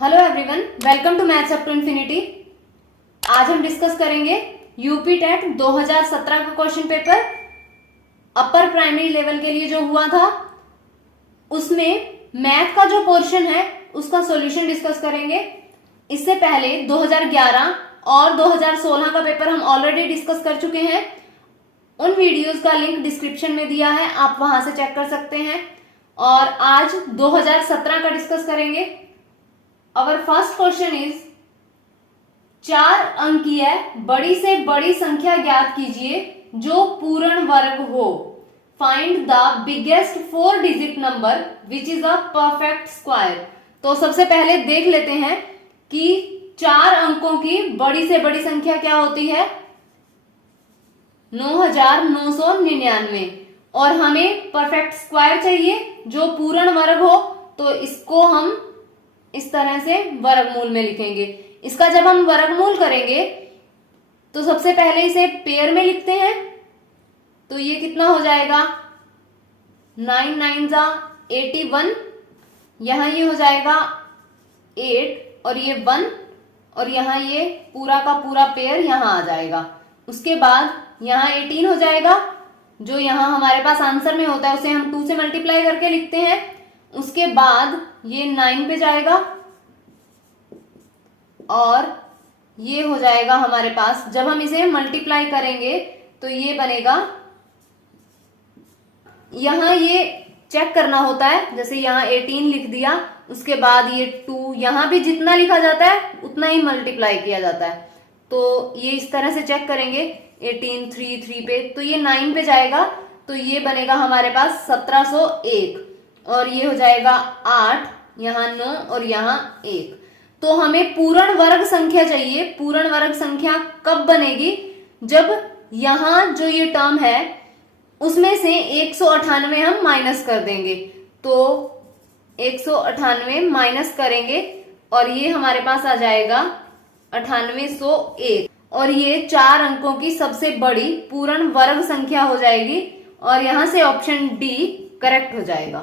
Hello everyone, welcome to maths up to infinity. आज हम discuss करेंगे यूपी टेट 2017 का question paper upper primary level के लिए जो हुआ था, उसमें मैथ का जो पोर्शन है उसका सॉल्यूशन डिस्कस करेंगे। इससे पहले 2011 और 2016 का पेपर हम ऑलरेडी डिस्कस कर चुके हैं। उन वीडियोस का लिंक डिस्क्रिप्शन में दिया है, आप वहां से चेक कर सकते हैं। और आज 2017 का डिस्कस करेंगे। Our first question is 4 अंकीय बड़ी से बड़ी संख्या ज्ञात कीजिए जो पूर्ण वर्ग हो। Find the biggest 4 digit number which is a perfect square. तो सबसे पहले देख लेते हैं कि 4 अंकों की बड़ी से बड़ी संख्या क्या होती है। 9999। और हमें परफेक्ट स्क्वायर चाहिए जो पूर्ण वर्ग हो, तो इसको हम इस तरह से वर्गमूल में लिखेंगे। इसका जब हम वर्गमूल करेंगे तो सबसे पहले इसे पेयर में लिखते हैं। तो ये कितना हो जाएगा, 9 9 जा 81। यहां ये हो जाएगा 8 और ये 1, और यहां ये पूरा का पूरा पेयर यहां आ जाएगा। उसके बाद यहां 18 हो जाएगा, जो यहां हमारे पास आंसर में होता है उसे हम 2 से मल्टीप्लाई करके लिखते हैं। उसके बाद ये 9 पे जाएगा और ये हो जाएगा हमारे पास, जब हम इसे मल्टीप्लाई करेंगे तो ये बनेगा। यहां ये चेक करना होता है, जैसे यहां 18 लिख दिया, उसके बाद ये 2, यहां भी जितना लिखा जाता है उतना ही मल्टीप्लाई किया जाता है। तो ये इस तरह से चेक करेंगे 18 3 पे, तो ये 9 पे जाएगा, तो ये बनेगा हमारे पास 1701। और ये हो जाएगा 8, यहां 9 और यहां 1। तो हमें पूर्ण वर्ग संख्या चाहिए। पूर्ण वर्ग संख्या कब बनेगी, जब यहां जो ये टर्म है उसमें से 198 हम माइनस कर देंगे। तो 198 माइनस करेंगे और ये हमारे पास आ जाएगा 9801। और ये 4 अंकों की सबसे बड़ी पूर्ण वर्ग संख्या हो जाएगी। और यहां से ऑप्शन डी करेक्ट हो जाएगा।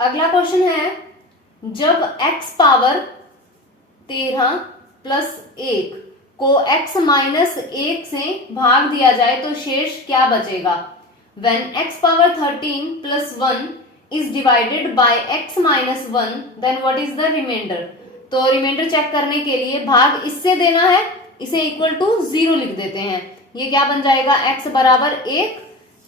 अगला क्वेश्चन है, जब x पावर 13 प्लस 1 को x माइनस 1 से भाग दिया जाए तो शेष क्या बचेगा। When x power 13 plus 1 is divided by x minus 1, then what is the remainder। तो रिमाइंडर चेक करने के लिए भाग इससे देना है, इसे इक्वल टू 0 लिख देते हैं। ये क्या बन जाएगा, x बराबर 1।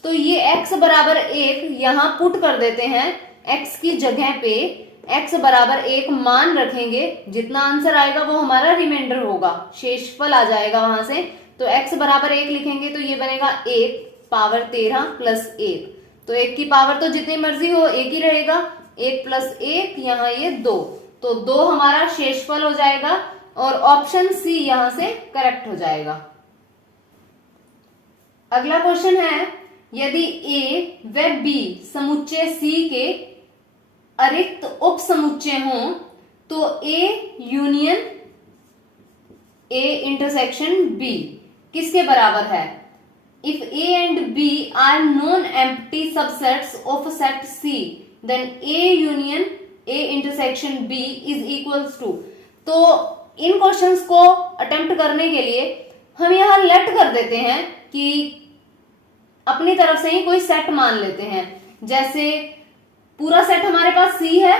तो ये x बराबर 1 यहां पुट कर देते हैं। x की जगह पे x बराबर 1 मान रखेंगे, जितना आंसर आएगा वो हमारा रिमाइंडर होगा, शेषफल आ जाएगा वहां से। तो x बराबर 1 लिखेंगे तो ये बनेगा 1 पावर 13 प्लस 1। तो 1 की पावर तो जितनी मर्जी हो 1 ही रहेगा। 1 प्लस 1 यहाँ ये 2, तो 2 हमारा शेषफल हो जाएगा और ऑप्शन सी यहां से करेक्ट हो जाएगा। अगला क्वेश्चन है, यदि a व b समुच्चय c के अरिक्त उप समुच्चय हों तो A union A intersection B किसके बराबर है। If A and B are non empty subsets of set C, then A union A intersection B is equals to. तो इन क्वेश्चंस को अटेम्प्ट करने के लिए हम यहां लेट कर देते हैं कि अपनी तरफ से ही कोई सेट मान लेते हैं। जैसे पूरा सेट हमारे पास C है,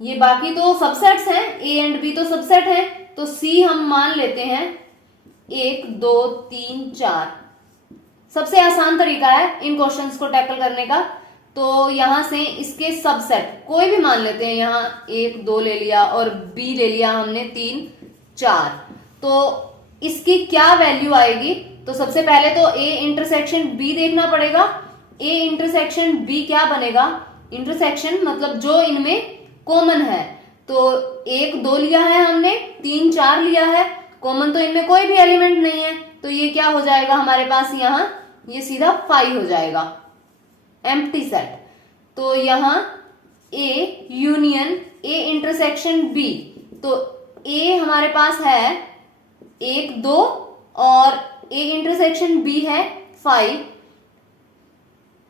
ये बाकी तो सबसेट्स हैं, A एंड B तो सबसेट हैं, तो C हम मान लेते हैं 1 2 3 4। सबसे आसान तरीका है इन क्वेश्चंस को टैकल करने का। तो यहां से इसके सबसेट कोई भी मान लेते हैं, यहां 1 2 ले लिया और B ले लिया हमने 3 4। तो इसकी क्या वैल्यू आएगी, तो सबसे पहले तो A इंटरसेक्शन B देखना पड़ेगा। A इंटरसेक्शन B क्या बनेगा, इंटरसेक्शन मतलब जो इनमें कॉमन है। तो 1 2 लिया है हमने, 3 4 लिया है, कॉमन तो इनमें कोई भी एलिमेंट नहीं है, तो ये क्या हो जाएगा हमारे पास, यहाँ ये सीधा 5 हो जाएगा, एम्प्टी सेट। तो यहाँ A union A intersection B, तो A हमारे पास है 1 2 और A इंटरसेक्शन B है 5,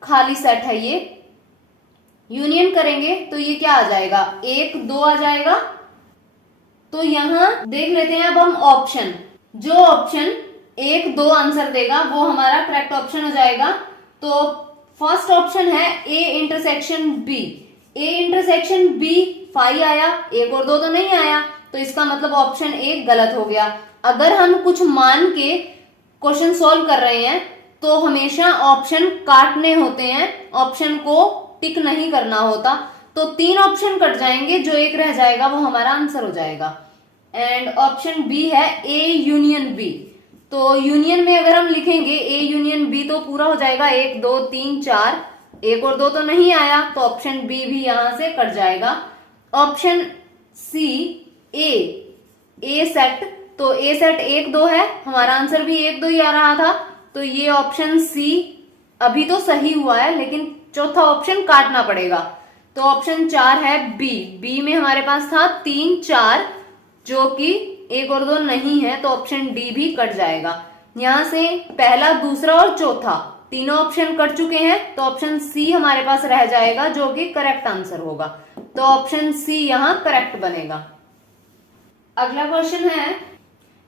खाली सेट है ये। यूनियन करेंगे तो ये क्या आ जाएगा, 1 2 आ जाएगा। तो यहां देख लेते हैं अब हम ऑप्शन, जो ऑप्शन 1 2 आंसर देगा वो हमारा करेक्ट ऑप्शन हो जाएगा। तो फर्स्ट ऑप्शन है A intersection B. A intersection B 5 आया, 1 और 2 तो नहीं आया, तो इसका मतलब ऑप्शन ए गलत हो गया। अगर हम कुछ मान के क्वेश्चन सॉल्व कर रहे हैं तो हमेशा ऑप्शन काटने होते हैं, ऑप्शन को टिक नहीं करना होता। तो 3 ऑप्शन कट जाएंगे, जो एक रह जाएगा वो हमारा आंसर हो जाएगा। एंड ऑप्शन बी है ए यूनियन बी। तो यूनियन में अगर हम लिखेंगे ए यूनियन बी तो पूरा हो जाएगा 1 2 3 4, 1 और 2 तो नहीं आया, तो ऑप्शन बी भी यहां से कट जाएगा। ऑप्शन सी ए सेट, तो ए सेट 1 2 है, हमारा आंसर भी 1 2 ही आ रहा था, तो ये ऑप्शन सी अभी तो सही हुआ है, लेकिन चौथा ऑप्शन काटना पड़ेगा। तो ऑप्शन 4 है बी में हमारे पास था 3 4, जो कि 1 और 2 नहीं है, तो ऑप्शन डी भी कट जाएगा। यहां से पहला दूसरा और चौथा तीनों ऑप्शन कट चुके हैं, तो ऑप्शन सी हमारे पास रह जाएगा, जो कि करेक्ट आंसर होगा। तो ऑप्शन सी यहां करेक्ट बनेगा। अगला क्वेश्चन है,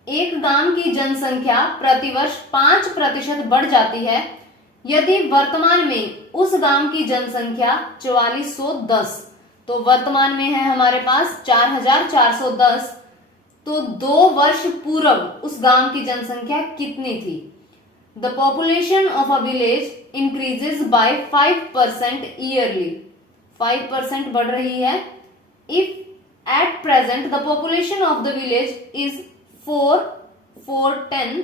एक गांव की जनसंख्या प्रतिवर्ष 5% बढ़ जाती है यदि वर्तमान में उस गांव की जनसंख्या 4410, तो वर्तमान में है हमारे पास 4410, तो 2 वर्ष पूर्व उस गांव की जनसंख्या कितनी थी। The population of a village increases by 5% yearly, 5% बढ़ रही है। If at present the population of the village is 410,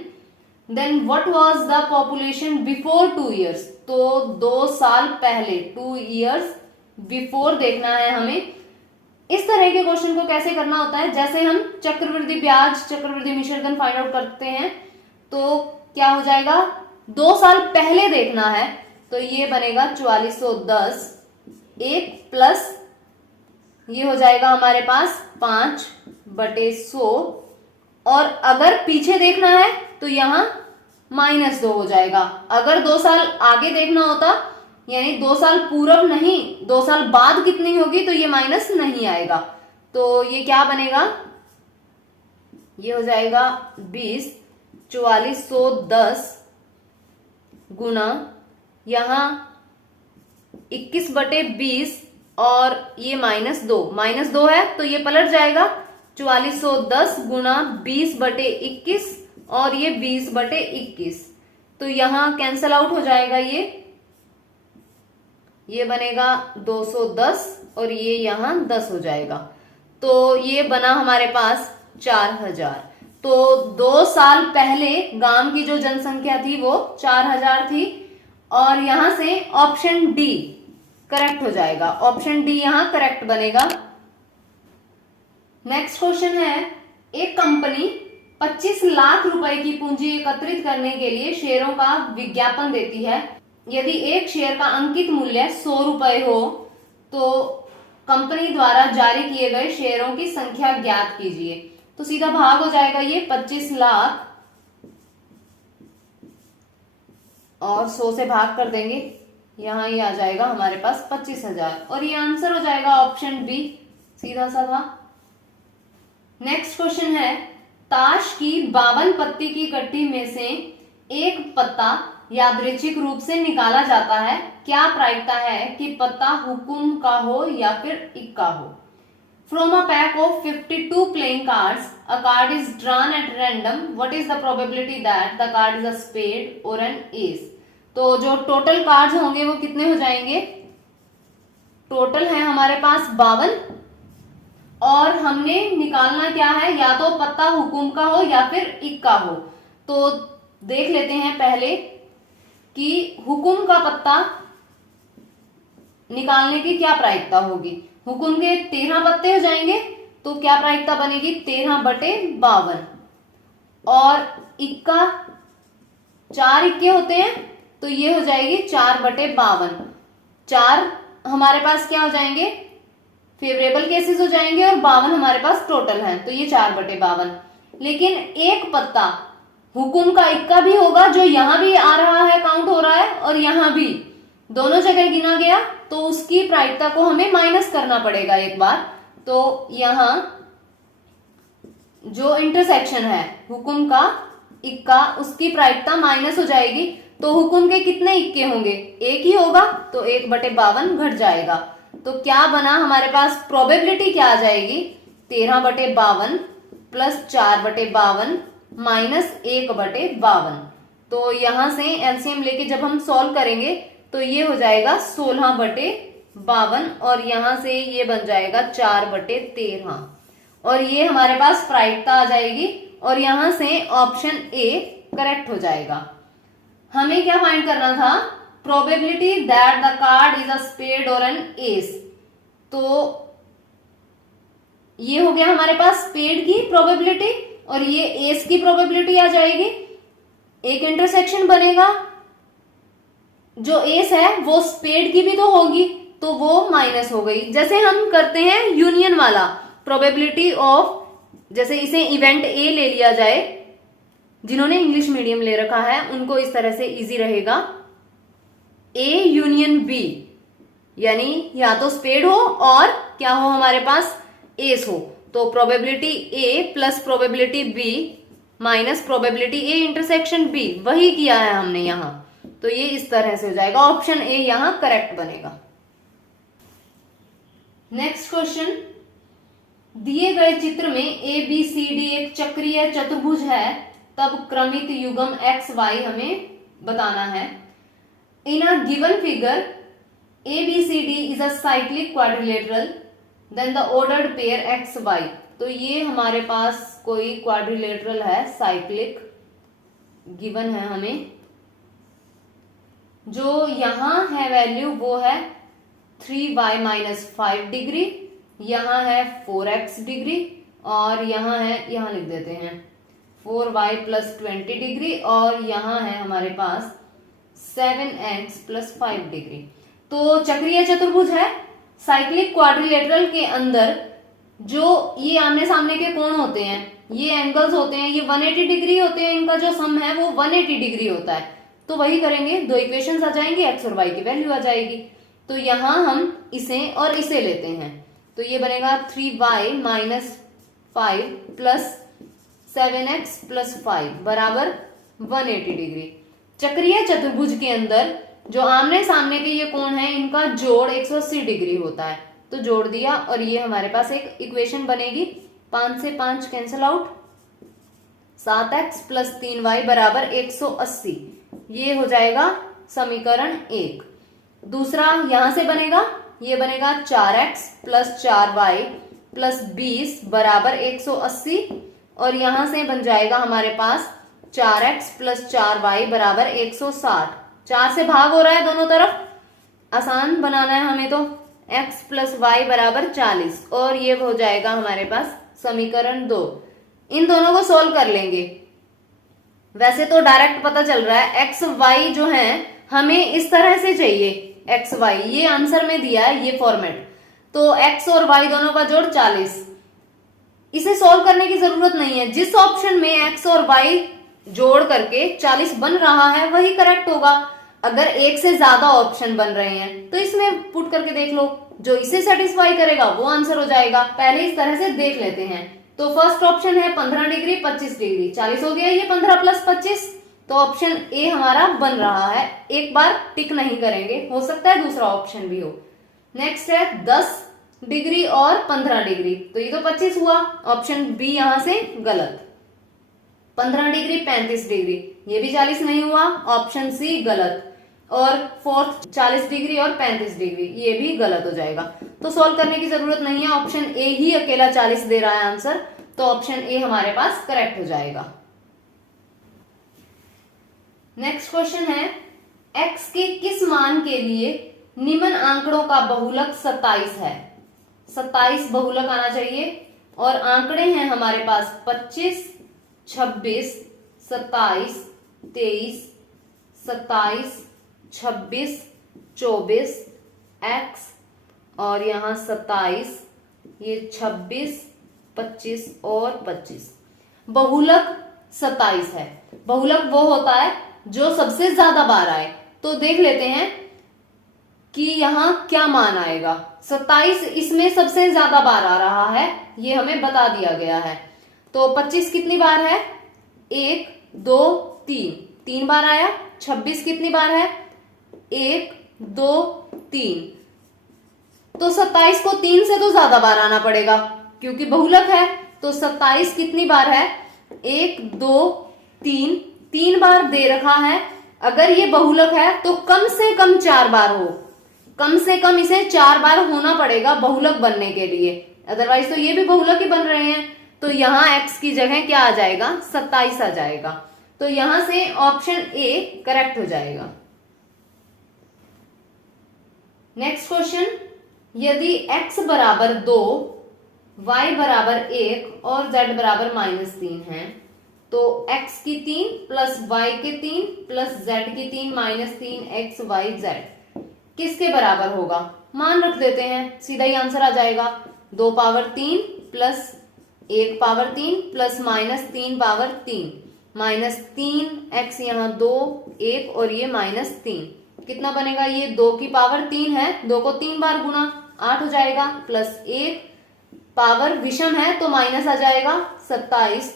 then what was the population before 2 years। तो 2 साल पहले, 2 years बिफोर देखना है हमें। इस तरह के क्वेश्चन को कैसे करना होता है, जैसे हम चक्रवृद्धि ब्याज, चक्रवृद्धि मिश्रधन फाइंड आउट करते हैं, तो क्या हो जाएगा, 2 साल पहले देखना है, तो ये बनेगा 4410, 1 प्लस ये हो जाएगा हमारे पास 5/100, और अगर पीछे देखना है तो यहां -2 हो जाएगा। अगर 2 साल आगे देखना होता, यानी 2 साल पूर्व नहीं, 2 साल बाद कितनी होगी, तो ये माइनस नहीं आएगा। तो ये क्या बनेगा, ये हो जाएगा 20, 4410 गुना यहां 21/20, और ये -2 है, तो ये पलट जाएगा 4410 गुना 20/21, और ये 20/21, तो यहां कैंसल आउट हो जाएगा। ये बनेगा 210, और ये यहां 10 हो जाएगा, तो ये बना हमारे पास 4000। तो 2 साल पहले गांव की जो जनसंख्या थी वो 4000 थी, और यहां से ऑप्शन डी करेक्ट हो जाएगा, ऑप्शन डी यहां करेक्ट बनेगा। नेक्स्ट क्वेश्चन है, एक कंपनी 25 लाख रुपए की पूंजी एकत्रित करने के लिए शेयरों का विज्ञापन देती है। यदि एक शेयर का अंकित मूल्य 100 रुपए हो तो कंपनी द्वारा जारी किए गए शेयरों की संख्या ज्ञात कीजिए। तो सीधा भाग हो जाएगा ये 25 लाख, और 100 से भाग कर देंगे, यहां ये आ जाएगा हमारे पास 25,000, और ये आंसर हो जाएगा ऑप्शन बी, सीधा सा था। नेक्स्ट क्वेश्चन है, ताश की 52 पत्ती की गट्टी में से एक पत्ता यादृच्छिक रूप से निकाला जाता है, क्या प्रायिकता है कि पत्ता हुकुम का हो या फिर इक्का हो। From a pack of 52 playing cards a card is drawn at random, what is the probability that the card is a spade और एन एस। तो जो टोटल कार्ड्स होंगे वो कितने हो जाएंगे, टोटल है हमारे पास 52, और हमने निकालना क्या है, या तो पत्ता हुकुम का हो या फिर इक्का हो। तो देख लेते हैं पहले कि हुकुम का पत्ता निकालने की क्या प्रायिकता होगी। हुकुम के 13 पत्ते हो जाएंगे, तो क्या प्रायिकता बनेगी, 13/52, और इक्का 4 इक्के होते हैं, तो ये हो जाएगी 4/52। 4 हमारे पास क्या हो जाएंगे, फेवरेबल केसेस हो जाएंगे, और 52 हमारे पास टोटल है, तो ये 4/52। लेकिन एक पत्ता हुकुम का इक्का भी होगा, जो यहां भी आ रहा है, काउंट हो रहा है, और यहां भी, दोनों जगह गिना गया तो उसकी प्रायिकता को हमें माइनस करना पड़ेगा एक बार। तो यहां जो इंटरसेक्शन है हुकुम का इक्का, उसकी प्रायिकता माइनस हो जाएगी। तो हुकुम के कितने इक्के होंगे? एक ही होगा, तो 1/52 घट जाएगा। तो क्या बना हमारे पास? प्रोबेबिलिटी क्या आ जाएगी? 13/52 प्लस 4/52 माइनस 1/52। तो यहां से एलसीएम लेके जब हम सॉल्व करेंगे तो ये हो जाएगा 16/52 और यहां से ये बन जाएगा 4/13 और ये हमारे पास प्रायिकता आ जाएगी और यहां से ऑप्शन ए करेक्ट हो जाएगा। हमें क्या फाइंड करना था? Probability that the card is a spade और एन एस। तो ये हो गया हमारे पास स्पेड की प्रोबेबिलिटी और ये एस की प्रोबेबिलिटी आ जाएगी। एक इंटरसेक्शन बनेगा, जो एस है वो स्पेड की भी तो होगी, तो वो माइनस हो गई। जैसे हम करते हैं यूनियन वाला, प्रोबेबिलिटी ऑफ, जैसे इसे इवेंट ए ले लिया जाए, जिन्होंने इंग्लिश मीडियम ले रखा है उनको इस तरह से इजी रहेगा। ए यूनियन बी, यानी या तो स्पेड हो और क्या हो हमारे पास? एस हो। तो probability A plus probability B minus probability A intersection B, वही किया है हमने यहां। तो ये इस तरह से हो जाएगा, ऑप्शन ए यहां करेक्ट बनेगा। नेक्स्ट क्वेश्चन, दिए गए चित्र में ए बी सी डी एक चक्रीय चतुर्भुज है, तब क्रमित युग्म एक्स वाई हमें बताना है। In a given figure A B C D is a cyclic quadrilateral, then the ordered pair X Y. तो ये हमारे पास कोई क्वाड्रिलेटरल है, साइक्लिक गिवन है हमें। जो यहां है वैल्यू वो है 3y माइनस 5 डिग्री, यहां है 4x डिग्री और यहां है, यहां लिख देते हैं 4y प्लस 20 डिग्री और यहां है हमारे पास 7x प्लस 5 डिग्री। तो चक्रीय चतुर्भुज है। साइक्लिक क्वाड्रिलेटरल के अंदर जो ये आमने सामने के कोण होते हैं, ये एंगल्स होते हैं, ये 180 डिग्री होते हैं, इनका जो सम है वो 180 डिग्री होता है। तो वही करेंगे, दो इक्वेशंस आ जाएंगी, एक्स और वाई की वैल्यू आ जाएगी। तो यहां हम इसे और इसे लेते हैं, तो ये बनेगा 3y minus 5 plus 7x plus 5 बराबर 180 डिग्री। चक्रीय चतुर्भुज के अंदर जो आमने सामने के ये कोण है, इनका जोड़ 180 डिग्री होता है। तो जोड़ दिया और ये हमारे पास एक इक्वेशन बनेगी, 5 से 5 cancel out, 7x plus 3y बराबर 180। ये हो जाएगा समीकरण 1। दूसरा यहां से बनेगा, ये बनेगा 4x प्लस 4y प्लस 20 बराबर 180 और यहां से बन जाएगा हमारे पास 4x प्लस 4y बराबर 160। 4 से भाग हो रहा है दोनों तरफ, आसान बनाना है हमें। तो x प्लस वाई बराबर 40 और ये हो जाएगा हमारे पास समीकरण 2। इन दोनों को सोल्व कर लेंगे। वैसे तो डायरेक्ट पता चल रहा है, एक्स वाई जो है हमें इस तरह से चाहिए, एक्स वाई ये आंसर में दिया है, ये फॉर्मेट। तो एक्स और वाई दोनों का जोड़ 40। इसे सोल्व करने की जरूरत नहीं है, जिस ऑप्शन में एक्स और वाई जोड़ करके 40 बन रहा है वही करेक्ट होगा। अगर एक से ज्यादा ऑप्शन बन रहे हैं तो इसमें पुट करके देख लो, जो इसे सेटिस्फाई करेगा वो आंसर हो जाएगा। पहले इस तरह से देख लेते हैं। तो फर्स्ट ऑप्शन है 15 डिग्री 25 डिग्री, 40 हो गया, ये 15 प्लस 25, तो ऑप्शन ए हमारा बन रहा है। एक बार टिक नहीं करेंगे, हो सकता है दूसरा ऑप्शन भी हो। नेक्स्ट है 10 डिग्री और 15 डिग्री, तो ये तो 25 हुआ, ऑप्शन बी यहां से गलत। 15 डिग्री 35 डिग्री, ये भी 40 नहीं हुआ, ऑप्शन सी गलत। और फोर्थ 40 डिग्री और 35 डिग्री, ये भी गलत हो जाएगा। तो सॉल्व करने की जरूरत नहीं है, ऑप्शन ए ही अकेला 40 दे रहा है आंसर, तो ऑप्शन ए हमारे पास करेक्ट हो जाएगा। नेक्स्ट क्वेश्चन है, x के किस मान के लिए निम्न आंकड़ों का बहुलक 27 है। 27 बहुलक आना चाहिए और आंकड़े हैं हमारे पास 25, 26, 27, 23, 27, 26, 24, x और यहां 27, ये 26, 25 और 25। बहुलक 27 है। बहुलक वो होता है जो सबसे ज्यादा बार आए। तो देख लेते हैं, कि यहाँ क्या मान आएगा। 27 इसमें सबसे ज्यादा बार आ रहा है, ये हमें बता दिया गया है। तो 25 कितनी बार है, 1 2 3, 3 बार आया। 26 कितनी बार है, 1 2 3। तो 27 को 3 से तो ज्यादा बार आना पड़ेगा क्योंकि बहुलक है। तो 27 कितनी बार है, 1 2 3, 3 बार दे रखा है। अगर ये बहुलक है तो कम से कम 4 बार हो, कम से कम इसे 4 बार होना पड़ेगा बहुलक बनने के लिए, अदरवाइज तो ये भी बहुलक ही बन रहे हैं। तो यहां x की जगह क्या आ जाएगा, 27 आ जाएगा। तो यहां से ऑप्शन ए करेक्ट हो जाएगा। नेक्स्ट क्वेश्चन, यदि x बराबर 2, y बराबर 1 और z बराबर -3 है तो x की 3 प्लस y के 3 प्लस z की 3 -3 x y z किसके बराबर होगा। मान रख देते हैं, सीधा ही आंसर आ जाएगा। 2 power 3 plus 1 power 3 plus -3 power 3, -3x यहाँ 2 1 और ये -3 कितना बनेगा, ये 2 की पावर 3 है, 2 को 3 बार गुणा 8 हो जाएगा, प्लस 1 पावर विषम है तो माइनस आ जाएगा 27,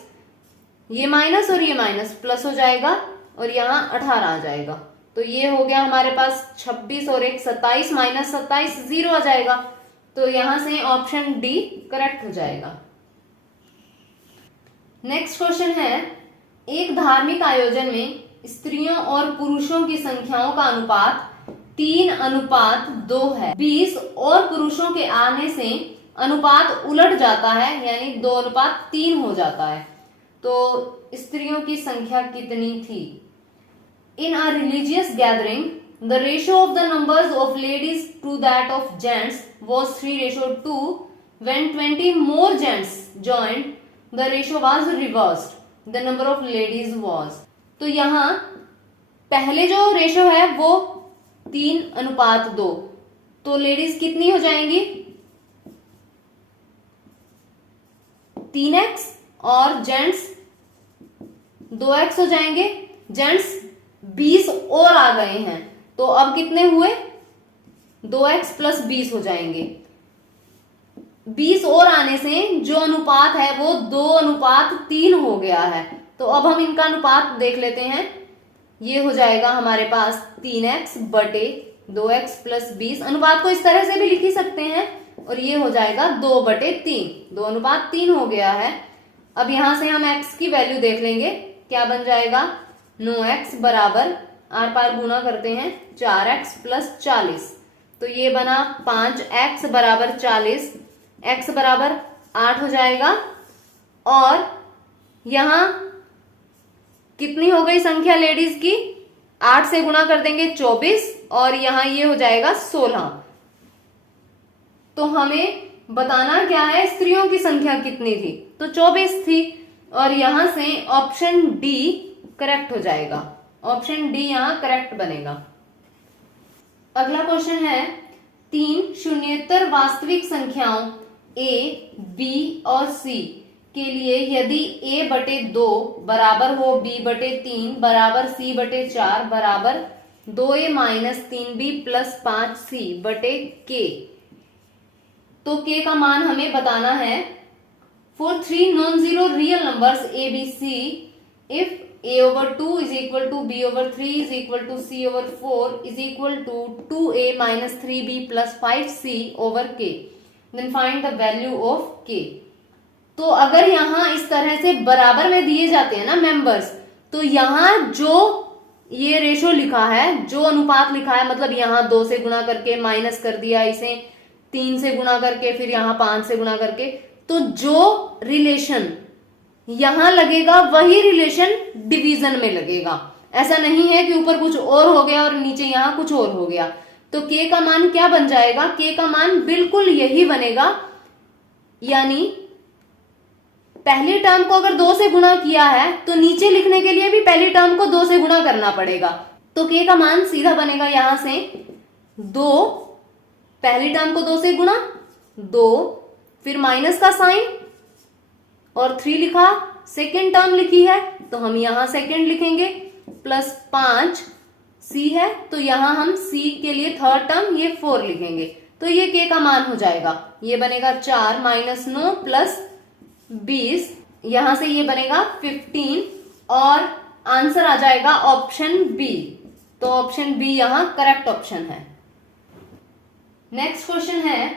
ये माइनस और ये माइनस प्लस हो जाएगा और यहाँ 18 आ जाएगा। तो ये हो गया हमारे पास 26 और 1 27, माइनस 27 0 आ जाएगा। तो यहां से ऑप्शन डी करेक्ट हो जाएगा। नेक्स्ट क्वेश्चन है, एक धार्मिक आयोजन में स्त्रियों और पुरुषों की संख्याओं का अनुपात 3:2 है। 20 और पुरुषों के आने से अनुपात उलट जाता है, यानी 2:3 हो जाता है। तो स्त्रियों की संख्या कितनी थी। In a religious gathering, the ratio of the numbers of ladies to that of gents was 3:2. When 20 more gents joined, the ratio was reversed. The number of ladies was. तो यहाँ पहले जो रेशो है वो 3:2, तो लेडीज कितनी हो जाएंगी, 3x और जेंट्स 2x हो जाएंगे। जेंट्स 20 और आ गए हैं तो अब कितने हुए, 2x प्लस 20 हो जाएंगे। 20 और आने से जो अनुपात है वो 2:3 हो गया है। तो अब हम इनका अनुपात देख लेते हैं। ये हो जाएगा हमारे पास 3x बटे 2x प्लस 20। अनुपात को इस तरह से भी लिख ही सकते हैं और ये हो जाएगा 2/3, 2:3 हो गया है। अब यहां से हम x की वैल्यू देख लेंगे, क्या बन जाएगा, 9x बराबर आर पार गुना करते हैं 4x प्लस 40, तो ये बना 5x बराबर 40, x बराबर 8 हो जाएगा। और यहां कितनी हो गई संख्या लेडीज की, 8 से गुणा कर देंगे 24 और यहां ये हो जाएगा 16। तो हमें बताना क्या है, स्त्रियों की संख्या कितनी थी, तो 24 थी। और यहां से ऑप्शन डी करेक्ट हो जाएगा, ऑप्शन डी यहां करेक्ट बनेगा। अगला क्वेश्चन है, 3 शून्येतर वास्तविक संख्याओं a, b और c के लिए यदि a/2 बराबर हो b/3 बराबर c/4 बराबर 2a-3b प्लस 5c/k, तो k का मान हमें बताना है। For 3 non-zero real numbers a, b, c, if a/2 is equal to b/3 is equal to c/4 is equal to 2a minus 3b plus 5c/k, then find the value of k. तो अगर यहाँ इस तरह से बराबर में दिए जाते हैं ना मेंबर्स, तो यहाँ जो ये रेशो लिखा है, जो अनुपात लिखा है, मतलब यहाँ 2 से गुणा करके माइनस कर दिया, इसे 3 से गुणा करके, फिर यहाँ 5 से गुणा करके, तो जो रिलेशन यहां लगेगा वही रिलेशन डिवीजन में लगेगा। ऐसा नहीं है कि ऊपर कुछ और हो गया और नीचे यहां कुछ और हो गया। तो k का मान क्या बन जाएगा, k का मान बिल्कुल यही बनेगा, यानी पहली टर्म को अगर 2 से गुणा किया है तो नीचे लिखने के लिए भी पहली टर्म को 2 से गुणा करना पड़ेगा। तो k का मान सीधा बनेगा यहां से 2, पहली टर्म को 2 से गुणा, 2 फिर माइनस का साइन और 3 लिखा, सेकेंड टर्म लिखी है तो हम यहां सेकेंड लिखेंगे, प्लस 5 c है, तो यहां हम c के लिए थर्ड टर्म ये 4 लिखेंगे, तो ये k का मान हो जाएगा, ये बनेगा 4 माइनस 9 प्लस 20, यहां से ये बनेगा 15 और आंसर आ जाएगा ऑप्शन बी। तो ऑप्शन बी यहां करेक्ट ऑप्शन है। नेक्स्ट क्वेश्चन है,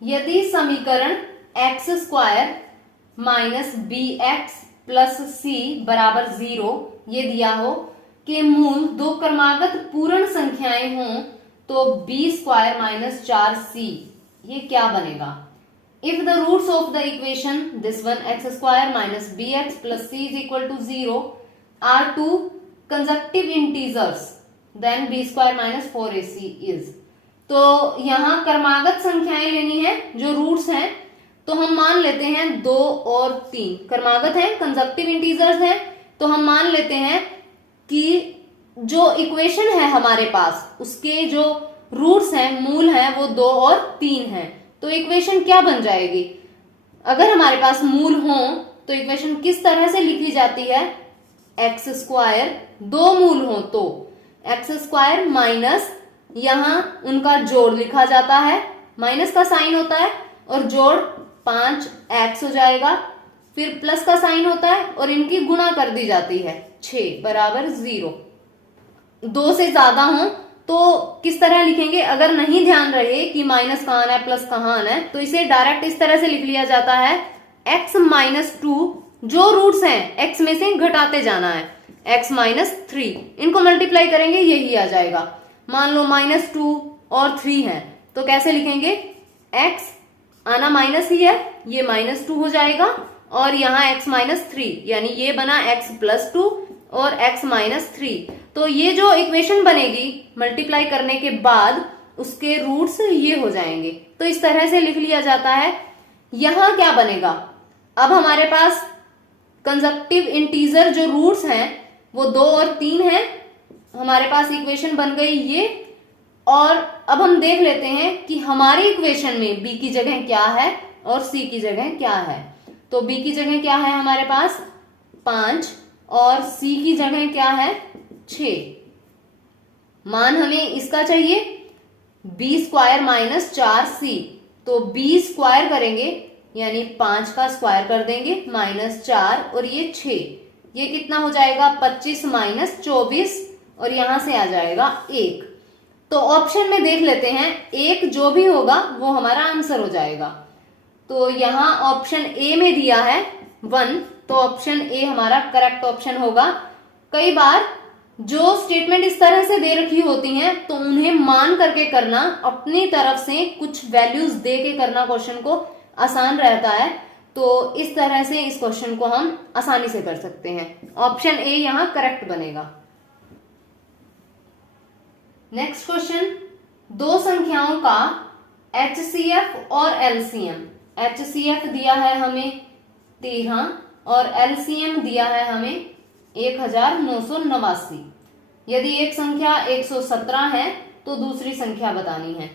यदि समीकरण X square minus B x plus C बराबर 0 ये दिया हो के मूल दो क्रमागत पूर्ण संख्याएं हों तो बी स्क्वायर माइनस 4c ये क्या बनेगा? If the roots of the equation this one x square minus B x plus c is equal to 0 are two consecutive integers then b square minus 4ac is. तो यहां क्रमागत संख्याएं लेनी है, जो रूट्स हैं, तो हम मान लेते हैं 2 और 3 क्रमागत हैं, कंसेक्टिव इंटीजर्स हैं, तो हम मान लेते हैं कि जो इक्वेशन है हमारे पास उसके जो रूट्स हैं, मूल हैं, वो 2 और 3 हैं। तो इक्वेशन क्या बन जाएगी? अगर हमारे पास मूल हो तो इक्वेशन किस तरह से लिखी जाती है? एक्स स्क्वायर, 2 मूल हो तो एक्स स्क्वायर माइनस, यहां उनका जोड़ लिखा जाता है, माइनस का साइन होता है और जोड़ 5x हो जाएगा, फिर प्लस का साइन होता है और इनकी गुणा कर दी जाती है 6 बराबर 0। 2 से ज्यादा हो तो किस तरह लिखेंगे? अगर नहीं ध्यान रहे कि माइनस कहाँ आना है प्लस कहाँ आना है, तो इसे डायरेक्ट इस तरह से लिख लिया जाता है x माइनस 2, जो रूट्स हैं x में से घटाते जाना है, x माइनस 3, इनको मल्टीप्लाई करेंगे यही आ जाएगा। मान लो माइनस 2 और 3 है, तो कैसे लिखेंगे? x आना माइनस ही है, ये माइनस 2 हो जाएगा और यहाँ x माइनस 3, यानी ये बना x प्लस 2 और x माइनस 3। तो ये जो इक्वेशन बनेगी मल्टीप्लाई करने के बाद उसके रूट्स ये हो जाएंगे, तो इस तरह से लिख लिया जाता है। यहां क्या बनेगा? अब हमारे पास कंसेक्टिव इंटीजर जो रूट्स हैं वो 2 और 3 हैं, हमारे पास इक्वेशन बन गई ये। और अब हम देख लेते हैं कि हमारी इक्वेशन में b की जगह क्या है और c की जगह क्या है। तो b की जगह क्या है हमारे पास? 5 और c की जगह क्या है? 6। मान हमें इसका चाहिए b स्क्वायर माइनस 4c, तो b स्क्वायर करेंगे यानी 5 का स्क्वायर कर देंगे माइनस 4 और ये 6, ये कितना हो जाएगा? 25 माइनस 24 और यहां से आ जाएगा 1। तो ऑप्शन में देख लेते हैं, 1 जो भी होगा वो हमारा आंसर हो जाएगा। तो यहां ऑप्शन ए में दिया है 1, तो ऑप्शन ए हमारा करेक्ट ऑप्शन होगा। कई बार जो स्टेटमेंट इस तरह से दे रखी होती हैं तो उन्हें मान करके करना, अपनी तरफ से कुछ वैल्यूज दे के करना क्वेश्चन को आसान रहता है, तो इस तरह से इस क्वेश्चन को हम आसानी से कर सकते हैं। ऑप्शन ए यहां करेक्ट बनेगा। नेक्स्ट क्वेश्चन, दो संख्याओं का HCF और LCM। HCF दिया है हमें 13 और LCM दिया है हमें 1989। यदि एक संख्या 117 है तो दूसरी संख्या बतानी है।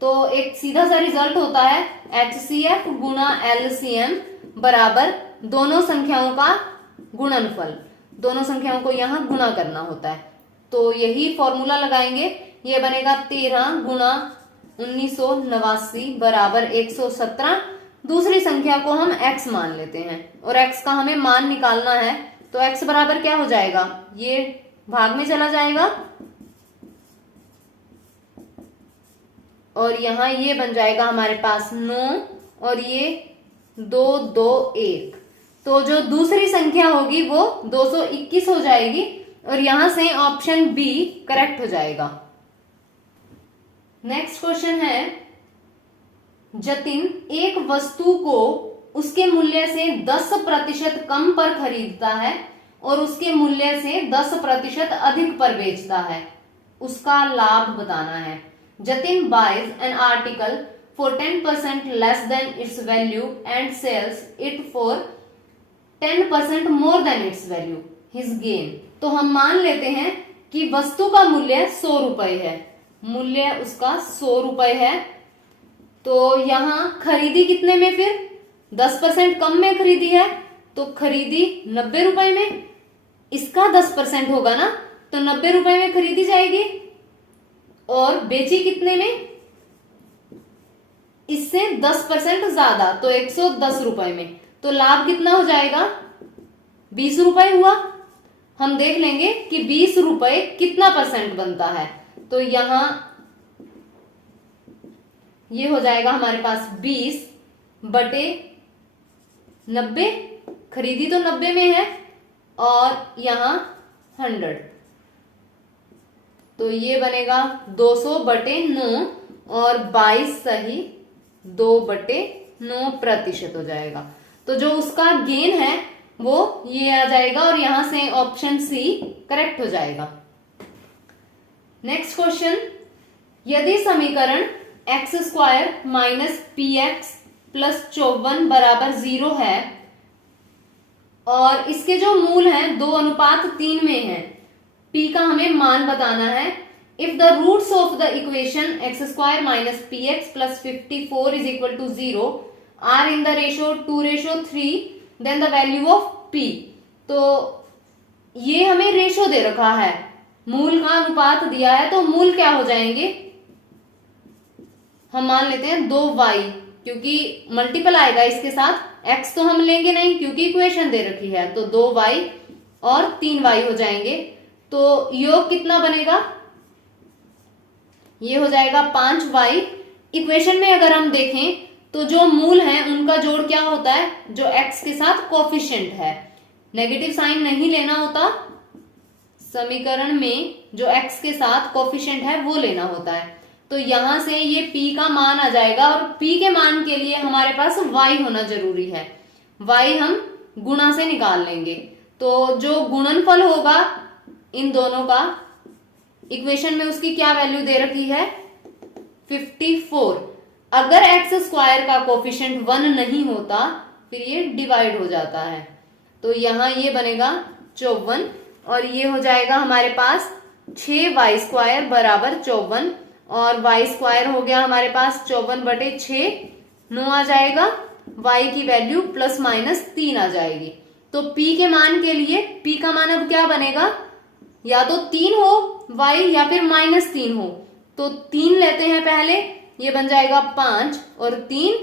तो एक सीधा सा रिजल्ट होता है HCF गुना LCM बराबर दोनों संख्याओं का गुणनफल, दोनों संख्याओं को यहां गुणा करना होता है। तो यही फॉर्मूला लगाएंगे, ये बनेगा 13 गुना 1989 बराबर 117। दूसरी संख्या को हम x मान लेते हैं और x का हमें मान निकालना है, तो x बराबर क्या हो जाएगा? ये भाग में चला जाएगा और यहां ये बन जाएगा हमारे पास 9 और ये 2 2 1। तो जो दूसरी संख्या होगी वो 221 हो जाएगी और यहां से ऑप्शन बी करेक्ट हो जाएगा। नेक्स्ट क्वेश्चन है, जतिन एक वस्तु को उसके मूल्य से 10% कम पर खरीदता है और उसके मूल्य से 10% अधिक पर बेचता है, उसका लाभ बताना है। Jatin buys an article for 10% less than its value and sells it for 10% more than its value, his gain। तो हम मान लेते हैं कि वस्तु का मूल्य 100 रुपए है, मूल्य उसका 100 रुपए है, तो यहां खरीदी कितने में? फिर 10% कम में खरीदी है, तो खरीदी 90 रुपए में, इसका 10% होगा ना, तो 90 रुपए में खरीदी जाएगी और बेची कितने में, इससे 10% ज्यादा, तो 110 रुपए में। तो लाभ कितना हो जाएगा, 20 रुपए हुआ। हम देख लेंगे कि 20 रुपए कितना परसेंट बनता है। तो यहां ये हो जाएगा हमारे पास 20 बटे 90, खरीदी तो 90 में है, और यहां 100, तो ये बनेगा 200 बटे 9 और 22 सही 2/9% हो जाएगा। तो जो उसका गेन है वो ये आ जाएगा और यहां से ऑप्शन सी करेक्ट हो जाएगा। नेक्स्ट क्वेश्चन, यदि समीकरण x² माइनस px प्लस 54 बराबर 0 है और इसके जो मूल हैं 2:3 में है, p का हमें मान बताना है। If the roots of the equation x² minus px plus 54 is equal to 0 are in the ratio 2:3 then the value of p। तो ये हमें रेशो दे रखा है, मूल का अनुपात दिया है, तो मूल क्या हो जाएंगे, हम मान लेते हैं 2y, क्योंकि मल्टीपल आएगा इसके साथ, x तो हम लेंगे नहीं क्योंकि इक्वेशन दे रखी है, तो 2y और 3y हो जाएंगे। तो योग कितना बनेगा, ये हो जाएगा 5y। इक्वेशन में अगर हम देखें तो जो मूल हैं उनका जोड़ क्या होता है, जो x के साथ कोफिशिएंट है, नेगेटिव साइन नहीं लेना होता, समीकरण में जो x के साथ कोफिशिएंट है वो लेना होता है। तो यहां से ये p का मान आ जाएगा और p के मान के लिए हमारे पास y होना जरूरी है, y हम गुणा से निकाल लेंगे। तो जो गुणनफल होगा इन दोनों का, इक्वेशन में उसकी क्या वैल्यू दे रखी है 54। अगर x² का कोफिशिएंट 1 नहीं होता फिर ये डिवाइड हो जाता है, तो यहां ये बनेगा 54 और ये हो जाएगा हमारे पास 6y² बराबर 54 और y² हो गया हमारे पास 54 बटे 6, 9 आ जाएगा, y की वैल्यू प्लस माइनस 3 आ जाएगी। तो p के मान के लिए p का मान अब क्या बनेगा, या तो 3 हो y या फिर -3 हो, तो 3 लेते हैं पहले, ये बन जाएगा 5 और 3,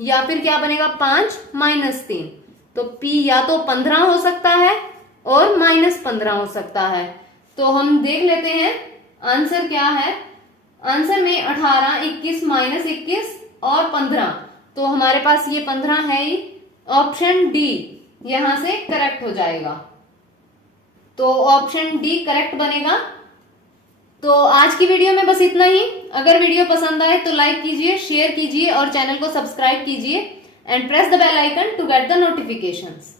या फिर क्या बनेगा 5 -3, तो p या तो 15 हो सकता है और -15 हो सकता है। तो हम देख लेते हैं आंसर क्या है। आंसर में 18, 21, -21 और 15, तो हमारे पास ये 15 है ही, ऑप्शन डी यहां से करेक्ट हो जाएगा। तो ऑप्शन डी करेक्ट बनेगा। तो आज की वीडियो में बस इतना ही। अगर वीडियो पसंद आए तो लाइक कीजिए, शेयर कीजिए और चैनल को सब्सक्राइब कीजिए and press the bell icon to get the notifications.